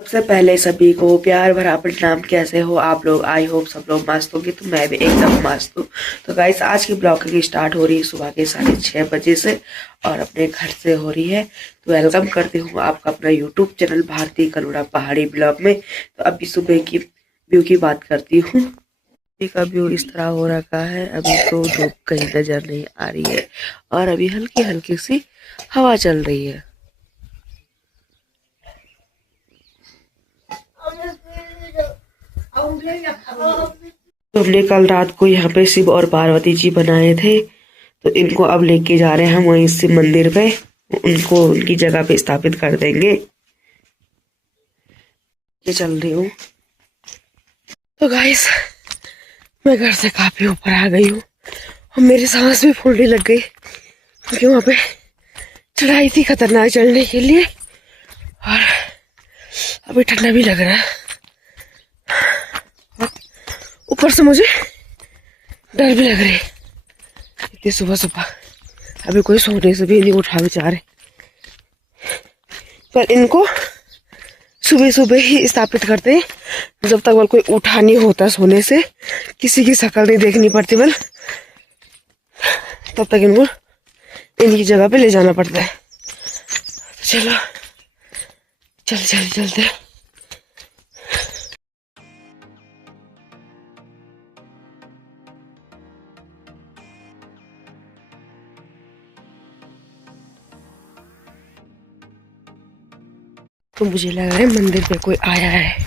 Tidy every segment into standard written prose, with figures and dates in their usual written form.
सबसे पहले सभी को प्यार भरा प्रणाम। कैसे हो आप लोग? आई होप सब लोग मस्त होंगे, तो मैं भी एकदम मस्त हूँ। तो गाइस, आज की ब्लॉगिंग स्टार्ट हो रही है सुबह के 6:30 बजे से और अपने घर से हो रही है। तो वेलकम करती हूँ आपका अपना यूट्यूब चैनल भारती करुणा पहाड़ी ब्लॉग में। तो अभी सुबह की व्यू की बात करती हूँ। अभी का व्यू इस तरह हो रखा है। अभी तो धूप कहीं नजर नहीं आ रही है और अभी हल्की हल्की सी हवा चल रही है। तो हमने कल रात को यहाँ पे शिव और पार्वती जी बनाए थे, तो इनको अब लेके जा रहे हैं हम वहीं शिव मंदिर पे। उनको उनकी जगह पे स्थापित कर देंगे। ये चल रही हूँ। तो गाइस, मैं घर से काफी ऊपर आ गई हूँ और मेरी सांस भी फूलने लग गई, क्योंकि वहां पे चढ़ाई थी खतरनाक चढ़ने के लिए और अभी ठंडा भी लग रहा है। ऊपर से मुझे डर भी लग रही है इतनी सुबह सुबह। अभी कोई सोने से भी नहीं उठा बेचारे, पर इनको सुबह सुबह ही स्थापित करते हैं। जब तक बल कोई उठा नहीं होता सोने से, किसी की शक्ल नहीं देखनी पड़ती बल, तब तक इनको इनकी जगह पे ले जाना पड़ता है। तो चलो चलते। तो मुझे लग रहा है मंदिर पे कोई आया है,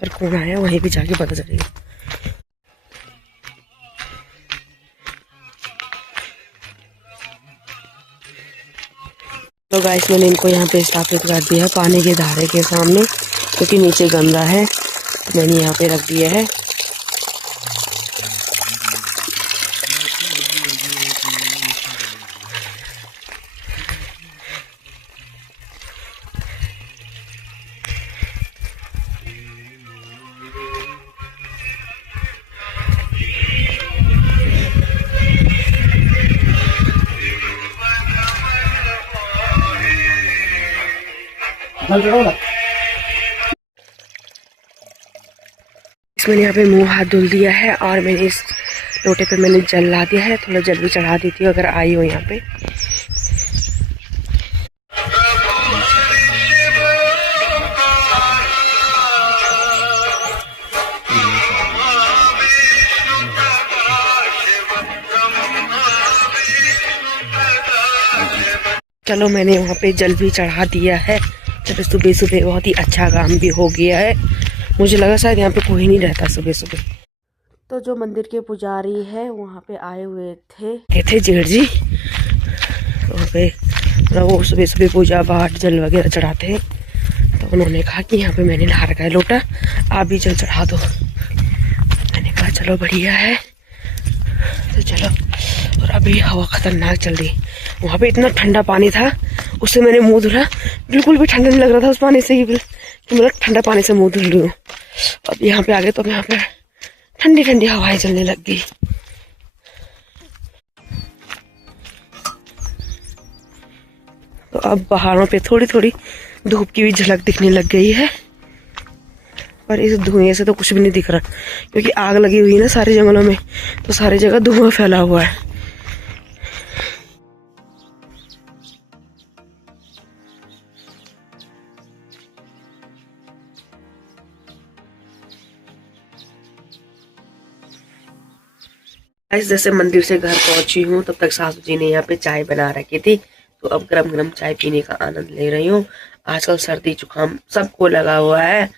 पर कौन आया वहीं पे जाके पता चलेगा। तो गाइस, मैंने इनको यहाँ पे स्थापित कर दिया है पानी के धारे के सामने, क्योंकि नीचे गंदा है। तो मैंने यहाँ पे रख दिया है। मैंने यहाँ पे मुंह हाथ धुल दिया है और मैंने इस लोटे पे मैंने जल ला दिया है। थोड़ा जल भी चढ़ा देती हूँ अगर आई हो यहाँ पे। चलो, मैंने वहाँ पे जल भी चढ़ा दिया है। जब सुबह सुबह बहुत ही अच्छा काम भी हो गया है। मुझे लगा शायद यहाँ पे कोई नहीं रहता सुबह सुबह। तो जो मंदिर के पुजारी है वहाँ पे आए हुए थे जेठ जी। वहाँ पे वो सुबह सुबह पूजा पाठ जल वगैरह चढ़ाते हैं। तो उन्होंने कहा कि यहाँ पे मैंने ला रखा है लोटा, आप भी जल चढ़ा दो। मैंने कहा चलो बढ़िया है। तो चलो, और अभी हवा खतरनाक चल रही। वहाँ पे इतना ठंडा पानी था, उससे मैंने मुंह धुला, बिल्कुल भी ठंडा नहीं लग रहा था उस पानी से ही, कि मतलब ठंडा पानी से मुंह धुल रही हूँ। अब यहाँ पे आ गए तो यहाँ पे ठंडी ठंडी हवाएं चलने लग गई। तो अब पहाड़ों पे थोड़ी थोड़ी धूप की भी झलक दिखने लग गई है, पर इस धुएं से तो कुछ भी नहीं दिख रहा, क्योंकि आग लगी हुई है ना सारे जंगलों में, तो सारी जगह धुआं फैला हुआ है। जैसे मंदिर से घर पहुंची हूँ तब तक सासू जी ने यहाँ पे चाय बना रखी थी, तो अब गरम गरम चाय पीने का आनंद ले रही हूँ। आजकल सर्दी जुकाम सबको लगा हुआ है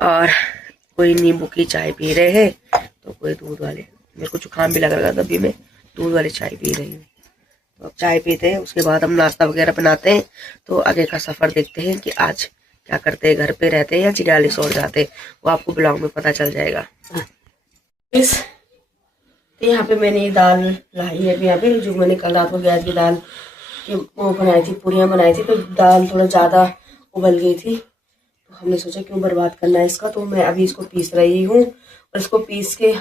और कोई नींबू की चाय पी रहे हैं, तो कोई दूध वाले। मेरे को जुकाम भी लग रहा था, तभी मैं दूध वाली चाय पी रही हूँ। तो अब चाय पीते हैं, उसके बाद हम नाश्ता वगैरह बनाते हैं। तो आगे का सफर देखते हैं कि आज क्या करते हैं, घर पे रहते हैं या चिड़ियाली सो जाते हैं, वो आपको ब्लॉग में पता चल जाएगा। यहाँ पे मैंने ये दाल लाई है। अभी यहाँ पे जो मैंने कल रात को गैस की दाल वो बनाई थी, पूरियाँ बनाई थी, तो दाल थोड़ा ज़्यादा उबल गई थी, तो हमने सोचा क्यों बर्बाद करना है इसका। तो मैं अभी इसको पीस रही हूँ और इसको पीस के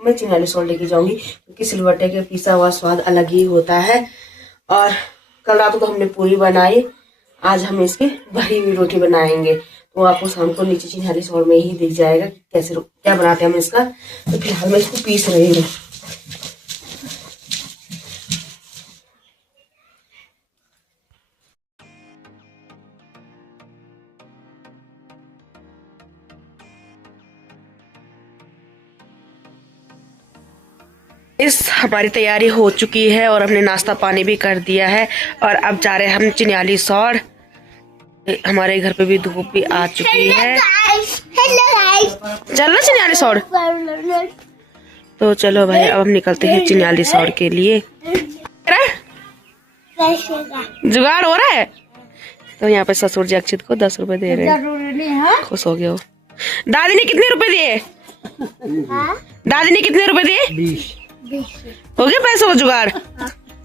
मैं चिनाली सॉल्ट लेके जाऊंगी, क्योंकि सिलवट्टे के पीसा हुआ स्वाद अलग ही होता है। और कल रात को हमने पूरी बनाई आज हम इसकी भरी हुई रोटी बनाएंगे, तो आपको शाम को नीचे चिन्हारी शॉल में ही दिख जाएगा कि कैसे क्या बनाते हैं हम इसका। तो फिलहाल मैं इसको पीस रही हूँ। हमारी तैयारी हो चुकी है और हमने नाश्ता पानी भी कर दिया है और अब जा रहे हैं हम चिन्याली सौर। हमारे घर पे भी धूप भी आ चुकी है। चल ना चिन्याली सौर, तो चलो भाई अब हम निकलते हैं चिन्याली सौर के लिए। जुगाड़ हो रहा है। तो यहाँ पे ससुर जी अक्षित को 10 रुपए दे रहे हैं, खुश हो गया। दादी ने कितने रुपए दिए? दादी ने कितने रुपए दिए? 20। हो गया पैसों का जुगाड़।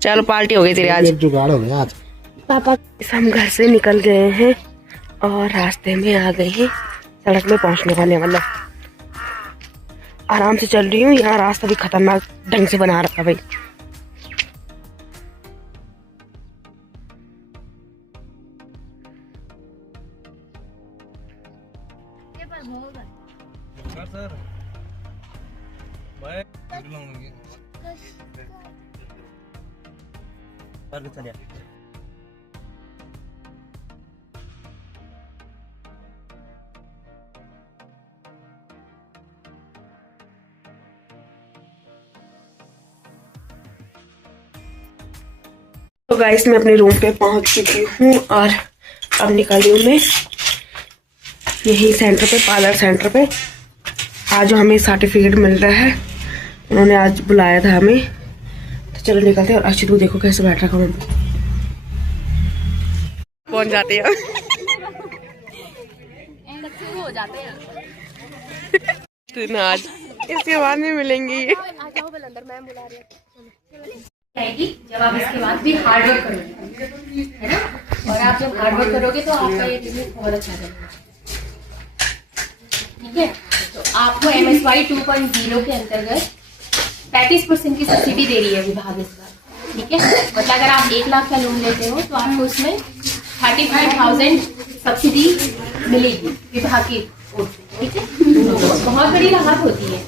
चलो पार्टी हो गई तेरी आज। जुगाड़ हो गया आज। पापा हम घर से निकल गए हैं और रास्ते में आ गए हैं, सड़क में पहुंचने वाले, मतलब आराम से चल रही हूँ। यहाँ रास्ता भी खतरनाक ढंग से बना रखा भाई। तो गाइस मैं अपने रूम पे पहुंच चुकी हूँ और अब निकल रही हूँ मैं यही सेंटर पे, पार्लर सेंटर पे। आज हमें सर्टिफिकेट मिल रहा है, उन्होंने आज बुलाया था हमें। तो चलो निकलते हैं। और अच्छी तू देखो कैसे बैठ रखा हूँ। पहुंच जाते हैं हो जाते हैं आज इसके बाद में मिलेंगे ये। अंदर मैम बुला रही है। जब आप इसके बाद भी हार्ड वर्क करोगे, है ना, और आप जब हार्ड वर्क करोगे तो आपका ये बिजनेस बहुत अच्छा चलेगा। ठीक है, तो आपको MSY 2.0 के अंतर्गत 35% की सब्सिडी दे रही है विभाग इस बार। ठीक है, मतलब अगर आप 1 लाख का लोन लेते हो तो आपको उसमें 35,000 सब्सिडी मिलेगी विभाग की ओर से। ठीक है, तो बहुत बड़ी राहत होती है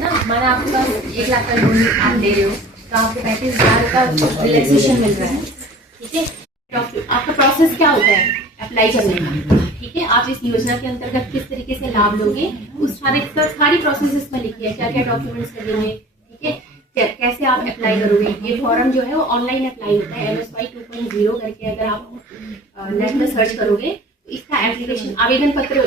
ना। हमारा आपके पास 1 लाख का लोन आप ले रहे हो तो आपको 35,000 का रिलैक्सेशन मिल रहा है। ठीक है, आपका प्रोसेस क्या होता है अप्लाई करने का। ठीक है, आप इस योजना के अंतर्गत किस तरीके से लाभ लोगे उस सारी प्रोसेस इसमें लिखी है, क्या क्या डॉक्यूमेंट्स लगेंगे। ठीक है, कैसे आप अप्लाई करोगे। ये फॉर्म जो है वो ऑनलाइन अप्लाई होता है। MSY 2.0 करके अगर आप नेट में सर्च करोगे तो इसका एप्लीकेशन आवेदन पत्र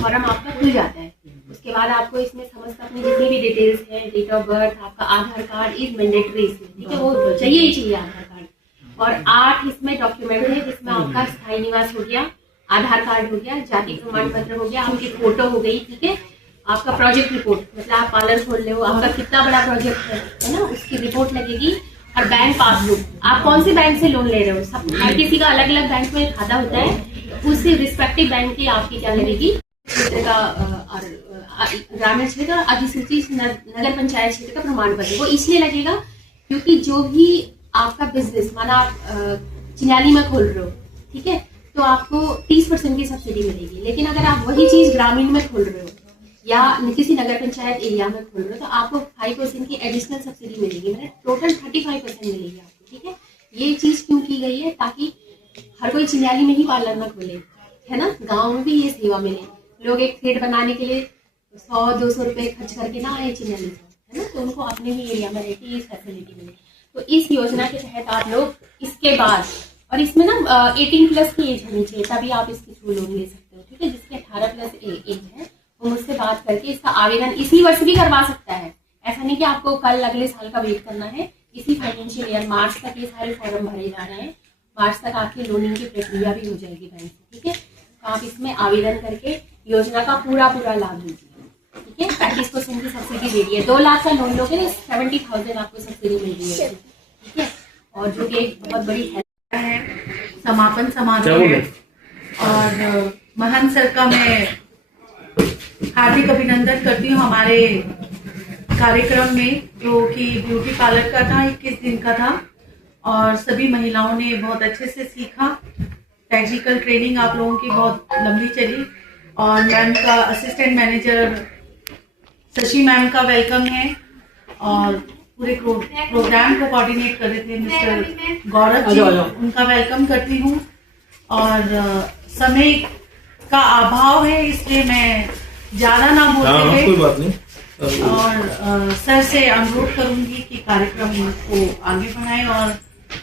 फॉर्म आपका खुल जाता है। उसके बाद आपको इसमें समस्त अपनी जितनी भी डिटेल्स है, डेट ऑफ बर्थ, आपका आधार कार्ड इज मैंडेटरी इसमें। ठीक है, वो चाहिए ही चाहिए आधार कार्ड। और 8 इसमें डॉक्यूमेंट है जिसमें आपका स्थायी निवास हो गया, आधार कार्ड हो गया, जाति प्रमाण पत्र हो गया, आपकी फोटो हो गई। ठीक है, आपका प्रोजेक्ट रिपोर्ट, मतलब आप पार्लर खोल रहे हो, आपका कितना बड़ा प्रोजेक्ट है ना, उसकी रिपोर्ट लगेगी। और बैंक पासबुक, आप कौन से बैंक से लोन ले रहे हो, सब हर किसी का अलग अलग बैंक में खाता होता है, उससे रिस्पेक्टिव बैंक की आपकी क्या लगेगी, क्षेत्र का और ग्रामीण क्षेत्र और अधिसूचित नगर पंचायत क्षेत्र का प्रमाण पत्र। वो इसलिए लगेगा क्योंकि जो भी आपका बिजनेस, माना आप चिन्याली में खोल रहे हो, ठीक है, तो आपको 30% की सब्सिडी मिलेगी। लेकिन अगर आप वही चीज ग्रामीण में खोल रहे हो या किसी नगर पंचायत एरिया में खोल रहे हो तो आपको 5% की एडिशनल सब्सिडी मिलेगी, मतलब टोटल 35% मिलेगी आपको। ठीक है, ये चीज क्यों की गई है, ताकि हर कोई चिन्याली में ही पार्लर में खोले, है ना, गाँव में भी ये सेवा मिले। लोग एक थ्रेड बनाने के लिए 100-200 रुपए खर्च करके ना आए चिन्याली से, है ना, तो उनको अपने ही एरिया में रहकर ये फैसिलिटी मिले। तो इस योजना के तहत आप लोग इसके बाद, और इसमें ना 18+ की एज होनी चाहिए, तभी आप इसके थ्रू लोन ले सकते हो। ठीक है, जिसके 18+ एज है वो मुझसे बात करके इसका आवेदन इसी वर्ष भी करवा सकता है। ऐसा नहीं कि आपको कल अगले साल का वेट करना है। इसी फाइनेंशियल ईयर मार्च तक ये सारे फॉर्म भरे जा रहे हैं। मार्च तक आपकी लोनिंग की प्रक्रिया भी हो जाएगी बैंक से। ठीक है, तो आप इसमें आवेदन करके योजना का पूरा लाभ लीजिए। ठीक है, 35% की सब्सिडी दे रही है। 2 लाख का लोन लोगे तो 70,000 आपको सब्सिडी मिल रही है। ठीक है, और जो कि एक बहुत बड़ी हेल्प है। समापन समारोह और महान सर का मैं हार्दिक अभिनंदन करती हूँ हमारे कार्यक्रम में, जो कि ब्यूटी पार्लर का था, 21 दिन का था और सभी महिलाओं ने बहुत अच्छे से सीखा टेक्निकल ट्रेनिंग आप लोगों की बहुत लंबी चली और मैम का असिस्टेंट मैनेजर शशि मैम का वेलकम है और पूरे प्रोग्राम को कोऑर्डिनेट कर रहे थे मिस्टर गौरव जी, उनका वेलकम करती हूँ। और समय का अभाव है इसलिए मैं ज्यादा ना बोलते हुए कोई बात नहीं और सर से अनुरोध करूंगी कि कार्यक्रम को आगे बढ़ाएं और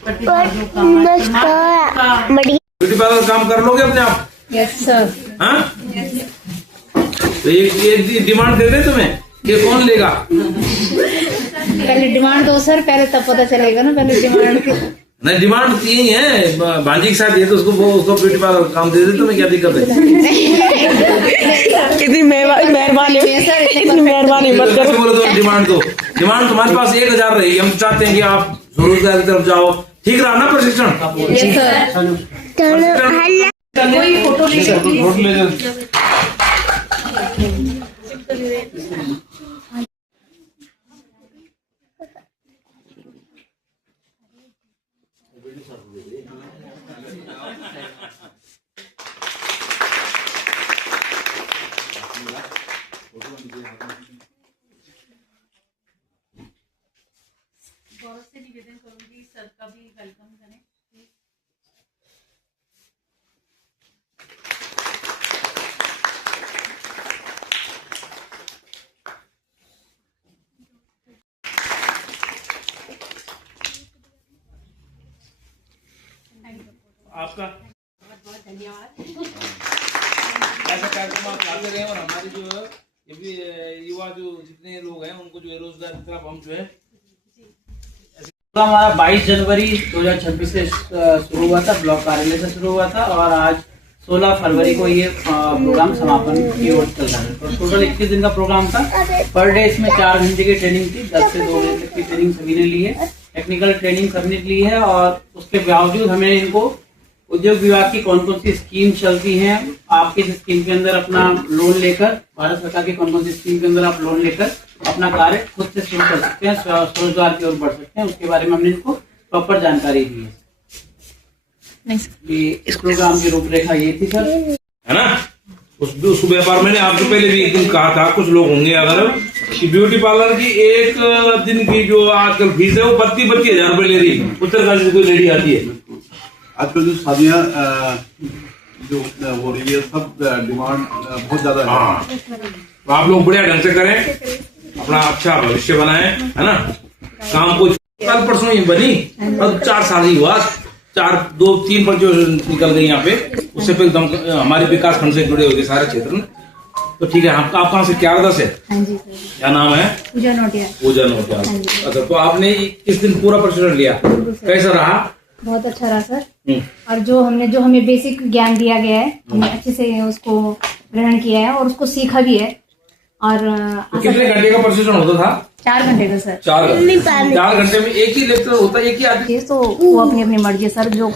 प्रतिभागियों का ब्यूटी पार्लर काम कर लोगे अपने आप? Yes sir. हाँ, तो ये डिमांड दे दे तुम्हें, ये कौन लेगा? पहले डिमांड दो सर, पहले तब पता चलेगा ना। पहले डिमांड नहीं, डिमांड तीन ही है, भांजी के साथ ये तो उसको ब्यूटी पार्लर काम दे दे, तुम्हें क्या दिक्कत है? इतनी मेहरबानी, इतनी मेहरबानी मत करो। बोलो तो डिमांड दो, डिमांड तुम्हारे पास 1000 रही, हम चाहते हैं कि आप स्वरोजगार की तरफ जाओ। ठीक रहा ना प्रशिक्षण? कोई फोटो ले गौरव से निवेदन करूंगी सर का भी वेलकम करें। आपका बहुत बहुत धन्यवाद। ऐसा कार्यक्रम आप लाते रहे और हमारी जो है ये भी युवा जो जितने लोग हैं उनको जो है रोजगार की तरफ हम जो है हमारा 22 जनवरी 2026 से शुरू हुआ था, ब्लॉक कार्यालय से शुरू हुआ था और आज 16 फरवरी को ये प्रोग्राम समापन की ओर चल रहा है। तो टोटल 21 दिन का प्रोग्राम था। पर डे इसमें 4 घंटे की ट्रेनिंग थी, 10 से 2 बजे तक की ट्रेनिंग सभी ने ली है, टेक्निकल ट्रेनिंग सबने ली है। और उसके बावजूद हमें इनको उद्योग विभाग की कौन कौन सी स्कीम चलती हैं, आप किस स्कीम के अंदर अपना लोन लेकर, भारत सरकार की कौन कौन सी स्कीम के अंदर आप लोन लेकर अपना कार्य खुद से शुरू कर सकते हैं, स्वरोजगार की ओर बढ़ सकते हैं, उसके बारे में हमने इनको प्रॉपर जानकारी दी है। इस प्रोग्राम की रूपरेखा ये थी सर, है ना। उस व्यापार मैंने आपको पहले भी एक दिन कहा था, कुछ लोग होंगे अगर कि ब्यूटी पार्लर की एक दिन की जो आजकल फीस है वो 32,000 रुपए ले रही। उत्तरकाशी से कोई लेडी आती है, आजकल जो शादियाँ जो हो रही है सब डिमांड बहुत ज्यादा है। हाँ, तो आप लोग बढ़िया ढंग से करें, अपना अच्छा भविष्य बनाएं, है ना। काम को कल परसों ही बनी, अब 4 साल ही हुआ, 2-3 पर जो निकल गई यहाँ पे, उससे फिर एकदम हमारे विकास खंड से जुड़े हुए सारे क्षेत्र में। तो ठीक है, आप कहाँ से? क्या है? हाँ जी सर। क्या नाम है? पूजा नोटिया। पूजा नोटिया। अच्छा, तो आपने इस दिन पूरा प्रशिक्षण लिया, कैसा रहा? बहुत अच्छा रहा सर। और जो हमें बेसिक ज्ञान दिया गया है, हमने अच्छे से उसको ग्रहण किया है और उसको सीखा भी है। और तो कितने घंटे का प्रशिक्षण होता था? 4 घंटे का सर। 4 घंटे में एक ही लेक्चर होता है, एक ही आदमी? तो वो अपनी अपनी मर्जी है सर, जो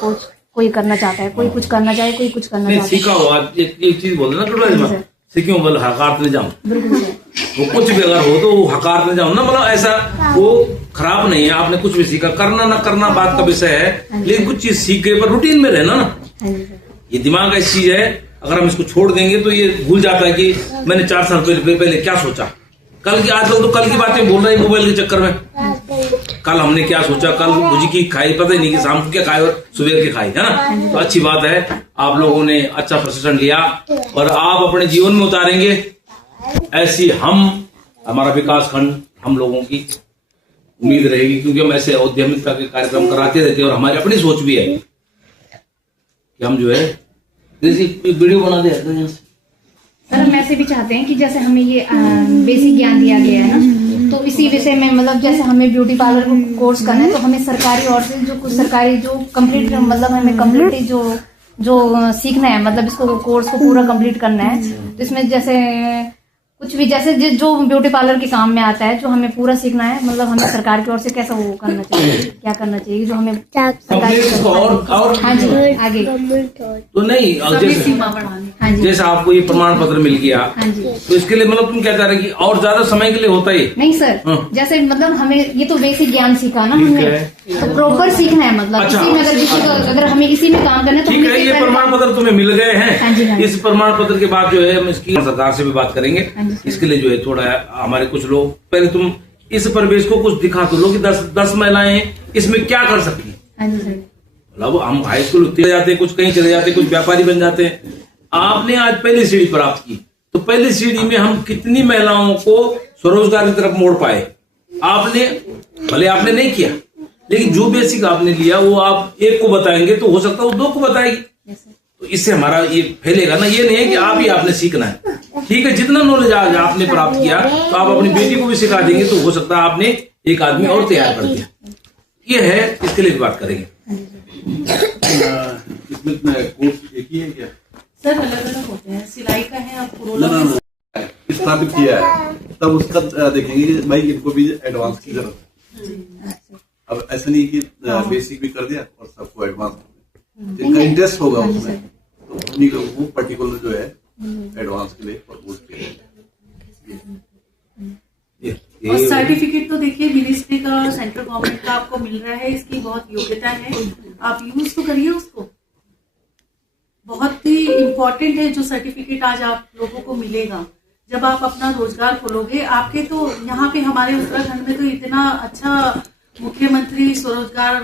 कोई करना चाहता है, कोई कुछ करना चाहे, कोई कुछ करना चाहता है। सीखा हुआ एक चीज बोल ना टोटल सीखी बोल हकार नहीं जाऊँ, बिल्कुल सर। वो कुछ भी अगर हो तो वो हकार नहीं जाऊँ ना, मतलब ऐसा वो खराब नहीं है। आपने कुछ भी सीखा, करना ना करना बात का विषय है, लेकिन कुछ चीज सीख गए पर रूटीन में रहना ना। ये दिमाग ऐसी चीज है, अगर हम इसको छोड़ देंगे तो ये भूल जाता है कि मैंने 4 साल पहले क्या सोचा। कल की आजकल तो कल की बातें बोल रहे हैं मोबाइल के चक्कर में। कल हमने क्या सोचा, कल भुजी की खाई, पता ही नहीं कि शाम को क्या खाए और सुबह के खाई, है ना। तो अच्छी बात है, आप लोगों ने अच्छा प्रशिक्षण लिया और आप अपने जीवन में उतारेंगे। ऐसी हमारा विकास खंड हम लोगों की उम्मीद रहेगी, क्योंकि हम ऐसे औद्यमिकता के कार्यक्रम कराते रहते हैं और हमारी अपनी सोच भी है कि हम जो है वीडियो बना दे सर। हम ऐसे भी चाहते हैं कि जैसे हमें ये बेसिक ज्ञान दिया गया है ना, तो इसी विषय में मतलब जैसे हमें ब्यूटी पार्लर कोर्स करना है, तो हमें सरकारी और से जो कुछ सरकारी जो कंप्लीट मतलब हमें कंप्लीट जो सीखना है, मतलब इसको कोर्स को पूरा कंप्लीट करना है। तो इसमें जैसे कुछ भी जैसे जो ब्यूटी पार्लर के काम में आता है, जो हमें पूरा सीखना है, मतलब हमें सरकार की ओर से कैसा वो करना चाहिए, क्या करना चाहिए, जो हमें और हाँ जी आगे तो नहीं हाँ जी, जैसे आपको ये प्रमाण पत्र मिल गया, हाँ जी, तो इसके लिए मतलब तुम क्या चाह रहे कि और ज्यादा समय के लिए होता है? नहीं सर, जैसे मतलब हमें ये तो बेसिक ज्ञान सीखा ना हमने, तो प्रॉपर सीखना है, मतलब अच्छा। इसी में अगर किसी को, अगर हमें इसी में काम करना है तो ठीक है, हमें ये प्रमाण पत्र तुम्हें मिल गए हाँ जी, हाँ हैं। जी। इस प्रमाण पत्र के बाद जो है हम इसकी सरकार से भी बात करेंगे। हाँ जी। इसके लिए जो है थोड़ा हमारे कुछ लोग, पहले तुम इस परिवेश को कुछ दिखा तो लो कि 10 महिलाएं इसमें क्या कर सकती हैं। हाँ जी सर। मतलब हम हाई स्कूल चले जाते हैं, कुछ कहीं चले जाते हैं, कुछ व्यापारी बन जाते हैं। आपने आज पहली सीढ़ी प्राप्त की, तो पहली सीढ़ी में हम कितनी महिलाओं को स्वरोजगार की तरफ मोड़ पाए। आपने भले आपने नहीं किया, लेकिन जो बेसिक आपने लिया वो आप एक को बताएंगे तो हो सकता है वो 2 को बताएगी। तो इससे हमारा ये फैलेगा ना। ये नहीं है कि आप ही आपने सीखना है, ठीक है। जितना नॉलेज आज आपने प्राप्त किया तो आप अपनी बेटी को भी सिखा देंगे, तो हो सकता है आपने एक आदमी और तैयार कर दिया। ये है, इसके लिए भी बात करेंगे। इसमें कोर्स एक ही है क्या? सर अलग अलग होते हैं, सिलाई का है, आप ना ना ना, स्थापित किया है तब उसका देखेंगे कि भाई इनको भी एडवांस की जरूरत है। अब ऐसा नहीं कि बेसिक भी कर दिया और सबको एडवांस, जिनका इंटरेस्ट होगा उसमें तो उन्हीं को वो पर्टिकुलर जो है एडवांस के लिए प्रपोज किया। और सर्टिफिकेट तो देखिए मिनिस्ट्री का, सेंट्रल गवर्नमेंट का आपको मिल रहा है, इसकी बहुत योग्यता है, आप यूज तो करिए उसको। बहुत ही इम्पोर्टेंट है जो सर्टिफिकेट आज आप लोगों को मिलेगा जब आप अपना रोजगार खोलोगे। आपके तो यहाँ पे हमारे उत्तराखंड में तो इतना अच्छा मुख्यमंत्री स्वरोजगार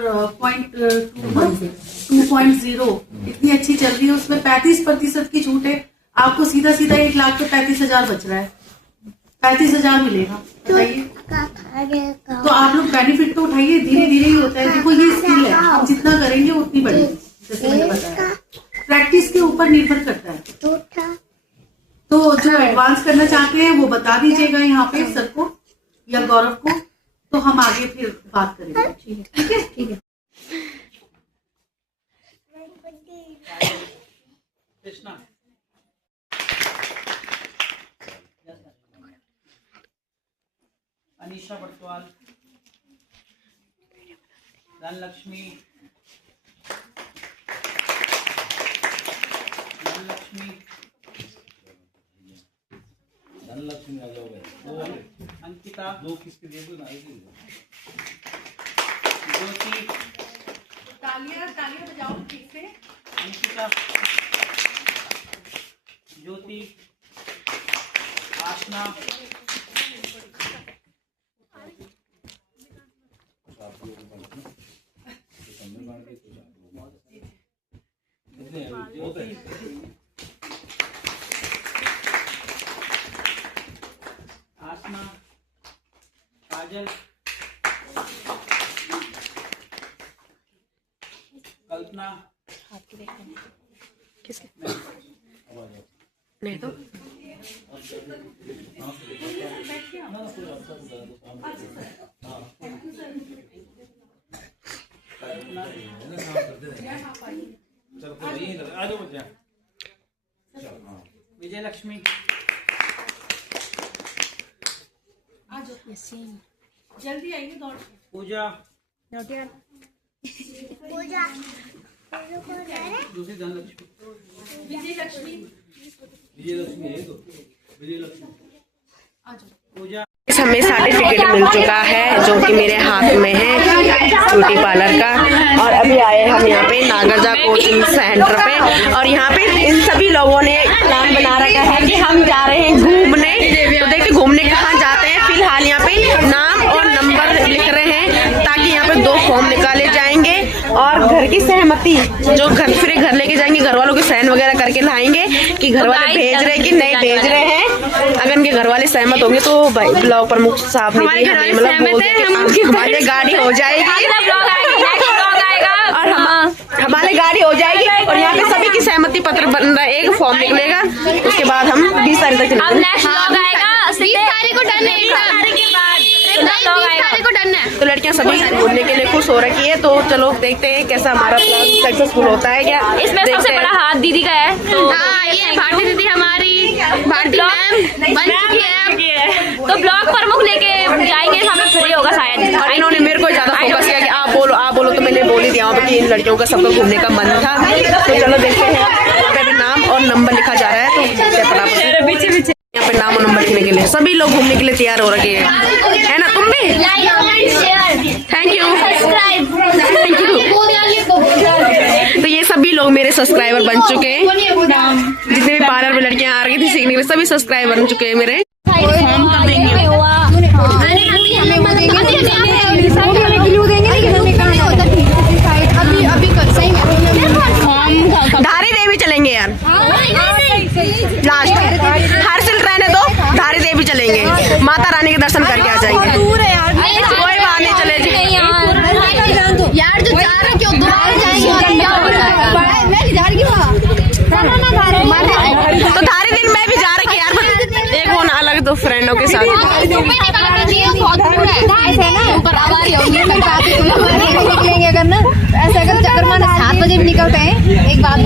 2.0 इतनी अच्छी चल रही है, उसमें 35% की छूट है। आपको सीधा 1,35,000 बच रहा है, 35,000 मिलेगा, बताइए। तो आप लोग बेनिफिट तो उठाइए, धीरे धीरे ही होता है। देखो ये स्किल है, आप जितना करेंगे उतनी बढ़ेगी, जैसे मैंने बताया। प्रैक्टिस के ऊपर निर्भर करता है। तो जो एडवांस करना चाहते हैं वो बता दीजिएगा यहाँ पे सर को या गौरव को, तो हम आगे फिर बात करेंगे। ठीक है, ठीक है। कृष्णा, अनीशा बटवाल, धनलक्ष्मी, धनलक्ष्मी आ जाओगे। अंकिता, 2 किसके दे दो ना, ज्योति, तालियां बजाओ ठीक से। अंकिता, ज्योति, आशना, आसमा, काजल, कल्पना, किसके नहीं तो आ जाओ बच्चा। विजय लक्ष्मी, जल्दी आइए दौड़। पूजा, दूसरी धनलक्ष्मी, विजय लक्ष्मी, है तो विजयलक्ष्मी, पूजा, हमें सर्टिफिकेट मिल चुका है जो कि मेरे हाथ में है ब्यूटी पार्लर का। और अभी आए हम यहाँ पे नागरजा कोचिंग सेंटर पे, और यहाँ पे इन सभी लोगों ने प्लान बना रखा है कि हम जा रहे हैं घूमने। तो देखिए घूमने कहाँ जाते हैं। फिलहाल यहाँ पे नाम और नंबर लिख रहे हैं ताकि यहाँ पे 2 फॉर्म निकाले जाएंगे और घर की सहमति, जो घर लेके जाएंगे, घर वालों की साइन वगैरह करके लाएंगे कि घर वाले भेज रहे कि नहीं भेज रहे हैं। अगर उनके घर वाले सहमत होंगे तो भाई ब्लॉक प्रमुख साहब ने भी हमें मतलब बोल दिया कि हमारे गाड़ी हो जाएगी और हमारे गाड़ी हो जाएगी और यहाँ पे सभी की सहमति पत्र बन रहा है, एक फॉर्म निकलेगा। उसके बाद हम 20 तारीख तक तो लड़कियां सभी घूमने के लिए खुश हो रखी है। तो चलो देखते हैं कैसा हमारा प्लान सक्सेसफुल होता है क्या। इसमें सबसे बड़ा हाथ दीदी का है। तो ये भारती दीदी हमारी भारती मैम बन चुकी है। तो ब्लॉक प्रमुख लेके जाएंगे, हमें फ्री होगा शायद। और इन्होंने मेरे को ज्यादा फोकस किया कि आप बोलो तो मैंने बोल ही दिया कि इन लड़कियों का सबका घूमने का मन था। तो चलो देखते हैं, अगर नाम और नंबर लिखा जा रहा है तो पीछे यहाँ पे नाम और नंबर लिखने के लिए सभी लोग घूमने के लिए तैयार हो रखे हैं, है ना? तुम भी? Like comment share thank you. Subscribe. लोग मेरे सब्सक्राइबर बन चुके हैं। जितने भी पार्लर में लड़कियां आ रही थी सीखने के लिए सभी सब्सक्राइबर बन चुके हैं मेरे। धारी देवी चलेंगे यार, लास्ट हर्षिल रहने दो, धारी देवी चलेंगे, माता रानी के दर्शन करके आ जाएंगे। कोई बात नहीं, चले यार जो जा रहे क्यों तो धारी दिन मैं भी जा रही यार, एक होना अलग दो फ्रेंडों के साथ। निकलेंगे अगर ना ऐसा, अगर चक्कर 7 बजे भी निकलते हैं। एक बात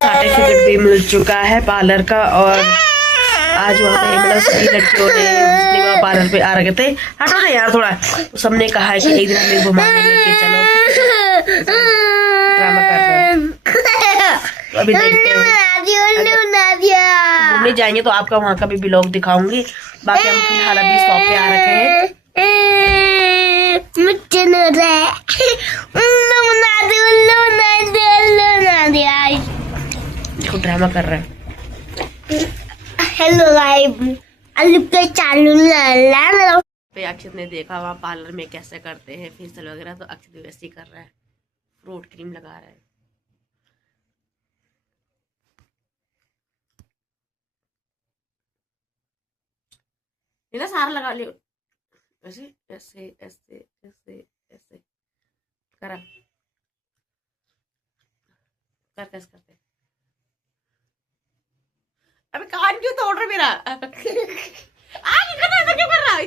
सर्टिफिकेट भी मिल चुका है पार्लर का। और आज वहाँ पे मतलब सभी लड़कियों ने जितने वहाँ पार्लर पे आ रखे थे, हटो ना यार थोड़ा, तो सबने कहा है कि एक दिन हमें घुमाने लेके चलो। ड्रामा कर रहे हैं, अभी देखते हैं घूमने जाएंगे तो आपका वहाँ का भी ब्लॉग दिखाऊंगी। बाकी हम फिलहाल अभी शॉप पे आ रखे हैं। देखो ड्रामा कर रहे हैं। हेलो गाइस, पे अक्षित ने देखा वहाँ पार्लर में कैसे करते हैं फेशियल वगैरह, तो अक्षित वैसे ही कर रहा है, फ्रूट क्रीम लगा रहा है। ना सारा लगा लियो, ऐसे ऐसे ऐसे ऐसे ऐसे करा कर कैसे करते। अबे कान क्यों तोड़ रहे मेरा? आगे करना है, क्यों कर रहा है?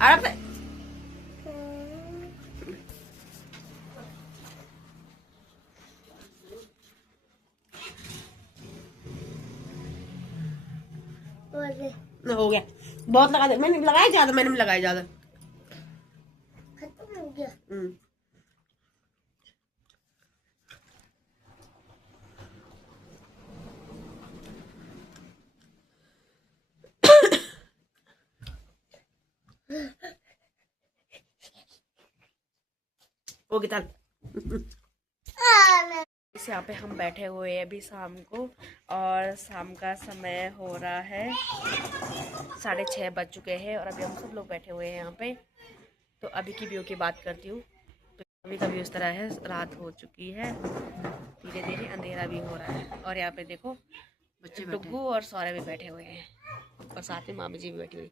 अरे हो गया, बहुत लगा दे, मैंने लगाया ज्यादा, मैंने भी लगाया ज्यादा। खत्म हो गया। ओके चल। इस यहाँ पे हम बैठे हुए हैं अभी शाम को, और शाम का समय हो रहा है 6:30 बज चुके हैं, और अभी हम सब लोग बैठे हुए हैं यहाँ पे। तो अभी की व्यू की बात करती हूँ, तो अभी का व्यू इस तरह है, रात हो चुकी है, धीरे धीरे अंधेरा भी हो रहा है। और यहाँ पे देखो बच्चे डुग्गू और सौरभ भी बैठे हुए हैं, और साथ में मामी जी भी बैठी हुई।